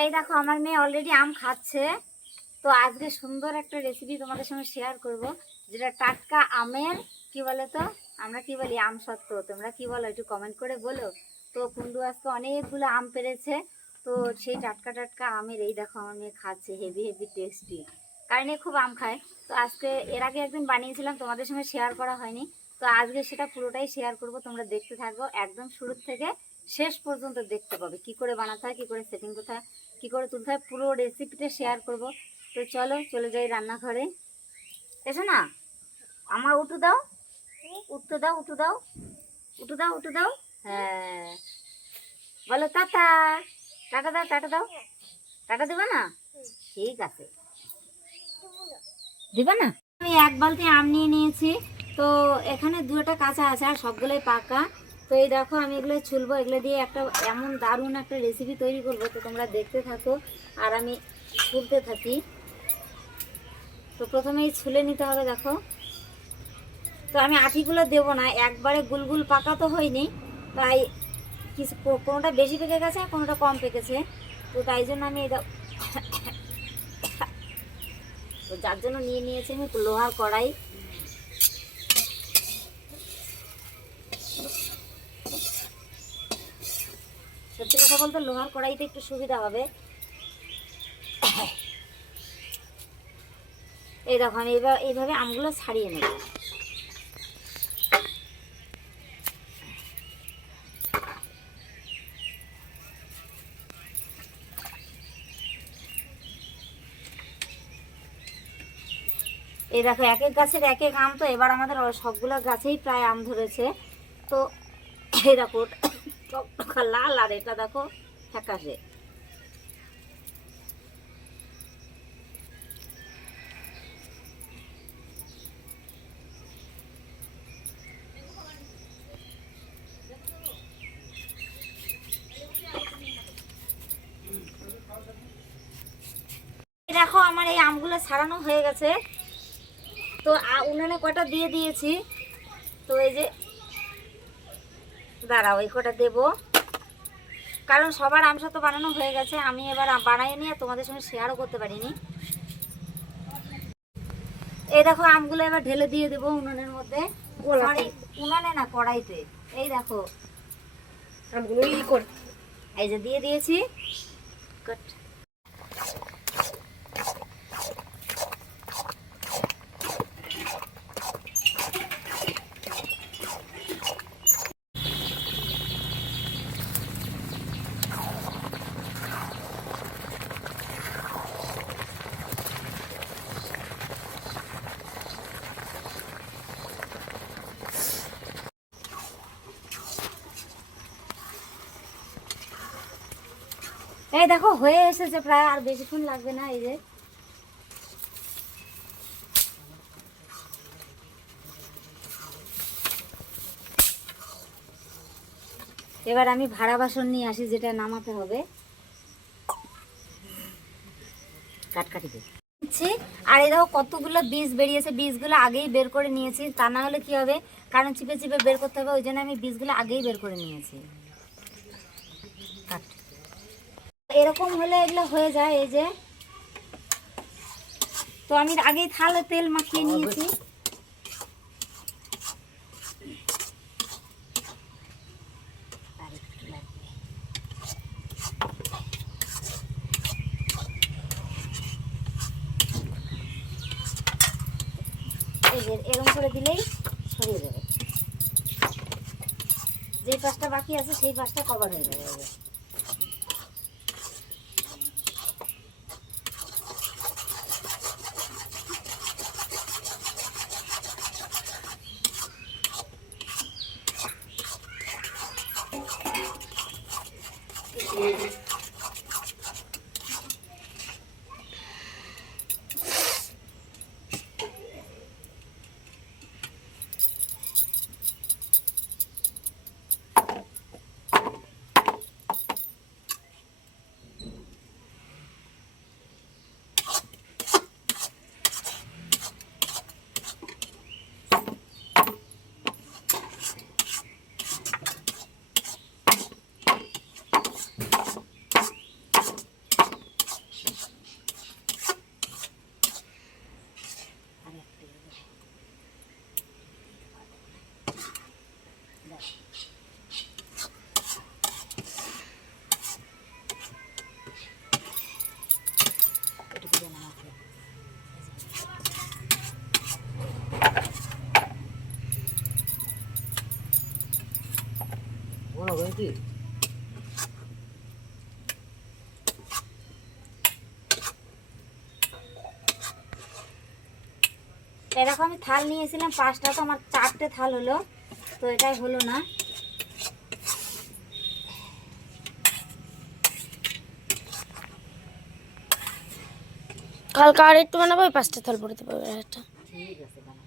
এই দেখো আমার মেয়ে অলরেডি আম খাচ্ছে। তো আজকে সুন্দর একটা রেসিপি তোমাদের সঙ্গে শেয়ার করব, যেটা টাটকা আমের কি বলে তো, আমরা কি বলি আম সত্ত্ব, তোমরা কি বলো একটু কমেন্ট করে বলো। তো কুন্ডু আজকে অনেকগুলো আম পেরেছে, তো সেই টাটকা টাটকা আমের এই দেখো আমার মেয়ে খাচ্ছে, হেভি হেভি টেস্টি, কারণ এ খুব আম খায়। তো আজকে এর আগে একদিন বানিয়েছিলাম, তোমাদের সঙ্গে শেয়ার করা হয়নি, তো আজকে সেটা পুরোটাই শেয়ার করব। তোমরা দেখতে থাকো একদম শুরু থেকে শেষ পর্যন্ত, দেখতে পাবে কি করে বানাতে হয়, কি করে সেটিং করতে হয়, কি করে তুলতে হয়, পুরো রেসিপিটা শেয়ার করব। তো চলো চলে যাই রান্নাঘরে। এসো না, আমার উঠু দাও, উঠতে দাও, উঠু দাও, উঠু দাও, উঠু দাও। হ্যাঁ বলো টাটা, টাটা দাও, টাটা দাও। টাটা দেবে না? ঠিক আছে, দিবে না। আমি এক বালতি আম নিয়ে নিয়েছি, তো এখানে দুটো কাঁচা আছে আর সবগুলোই পাকা। তো এই দেখো আমি এগুলো ছুলবো, এগুলো দিয়ে একটা এমন দারুণ একটা রেসিপি তৈরি করবো, তো তোমরা দেখতে থাকো আর আমি ছুলতে থাকি। তো প্রথমেই ছুলে নিতে হবে দেখো। তো আমি আঠিগুলো দেবো না, একবারে গুলগুল পাকা তো হয়নি, তাই কিছু কোনোটা বেশি পেকে গেছে কোনোটা কম পেকেছে, তো তাই জন্য আমি এটা তো যার জন্য নিয়ে নিয়েছি আমি লোহার কড়াই। সত্যি কথা বলতে লোহার কড়াইতে একটু সুবিধা হবে। এই দেখো আমি এইভাবে আমগুলো ছাড়িয়ে নেব। এই দেখো এক এক গাছের এক এক আম, তো এবার আমাদের সবগুলো গাছেই প্রায় আম ধরেছে। তো এই দেখো টকটকা লাল, আর এটা দেখো ফ্যাকাশে। দেখো আমার এই আমগুলো ছাড়ানো হয়ে গেছে, তো উনানে কটা দিয়ে দিয়েছি। তো এই যে দাঁড়াও এই কটা দেবো, কারণ সবার আমসা তো বানানো হয়ে গেছে, আমি এবার বানাই নিয়ে তোমাদের সঙ্গে শেয়ারও করতে পারিনি। এই দেখো আমগুলো এবার ঢেলে দিয়ে দেবো উনানের মধ্যে, উনানে না কড়াইতে। এই দেখো আমগুলো এই যে দিয়ে দিয়েছি। এই দেখো হয়ে এসেছে প্রায়, আর বেশিক্ষণ লাগবে না। এই যে এবার আমি ভাড়া বাসন নিয়ে আসি, যেটা নামাতে হবে। কাটকাটি দিচ্ছি। আর এই দেখো কতগুলো বীজ বেরিয়েছে, বীজগুলো আগেই বের করে নিয়েছি, তা না হলে কি হবে, কারণ চিপে চিপে বের করতে হবে, ওই জন্য আমি বীজগুলো আগেই বের করে নিয়েছি। এরকম হলে এগুলো হয়ে যায়। এই যে তো আমি আগেই থালে তেল মাখিয়ে নিয়েছি। এই যে এরকম করে দিলেই ছড়িয়ে যাবে, যে পাশটা বাকি আছে সেই পাশটা কভার হয়ে যাবে। এরকম আমি থাল নিয়েছিলাম 5টা, তো আমার 4টে থাল হলো, তো এটাই হলো না। কালকে আর একটু বানাবো, 5টা থাল পড়তে পারবে একটা। ঠিক আছে, বানাবো।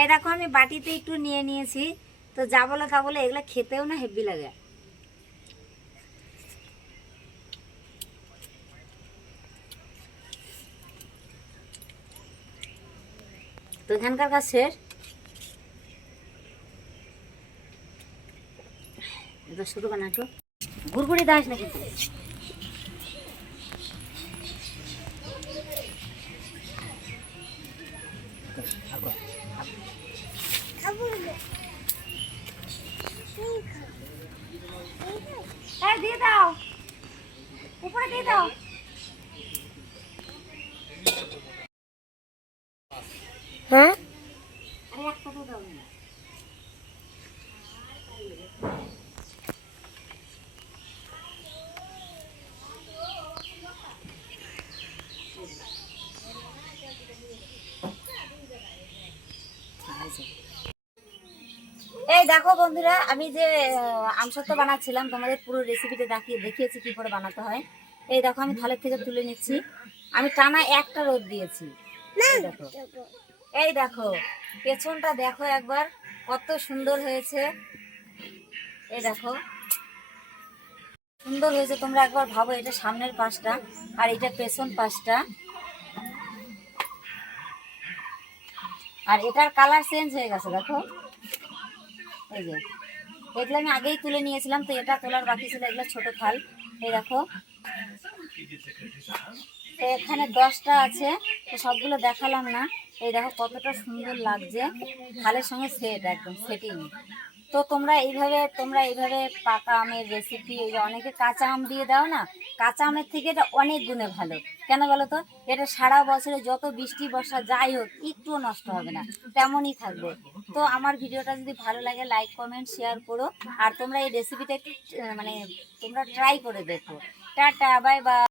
এই দেখো আমি বাটিতে একটু নিয়ে নিয়েছি, তো যা বলো তা বলে এগুলো খেতেও না হেভি লাগে। তো এখানকার কাজ শেষ, এটা শুরু বানা একটু গুড়গুড়ি দাস না কিন্তু। দিয়ে দাও, উপরে দিয়ে দাও। হ্যাঁ, আরে একটা তো দাও না। এই দেখো বন্ধুরা, আমি যে আমসত্ত্ব বানাচ্ছিলাম তোমাদের পুরো রেসিপিটা দেখিয়েছি কি করে বানাতে হয়। এই দেখো আমি থালের থেকে তুলে নিচ্ছি, আমি টানা একটা রোদ দিয়েছি। এই দেখো, এই দেখো পেছনটা দেখো একবার কত সুন্দর হয়েছে। এই দেখো সুন্দর হয়েছে, তোমরা একবার ভাবো, এটা সামনের পাশটা আর এটা পেছন পাশটা, আর এটার কালার চেঞ্জ হয়ে গেছে দেখো। এই যে এগুলো আমি আগেই তুলে নিয়েছিলাম, তো এটা তোলার বাকি ছিল, এগুলো ছোট থাল। এই দেখো তো এখানে 10টা আছে, তো সবগুলো দেখালাম না। এই দেখো কতটা সুন্দর লাগছে, থালের সঙ্গে সেট একদম সেটিং। তো তোমরা এইভাবে পাকা আমের রেসিপি, এই যে অনেকে কাঁচা আম দিয়ে দাও না, কাঁচা আমের থেকে এটা অনেক গুণে ভালো। কেন বলো তো, এটা সারা বছরে যত বৃষ্টি বর্ষা যাই হোক একটুও নষ্ট হবে না, তেমনই থাকবে। তো আমার ভিডিওটা যদি ভালো লাগে লাইক কমেন্ট শেয়ার করো, আর তোমরা এই রেসিপিটা একটু মানে তোমরা ট্রাই করে দেখো। Tata, bye bye.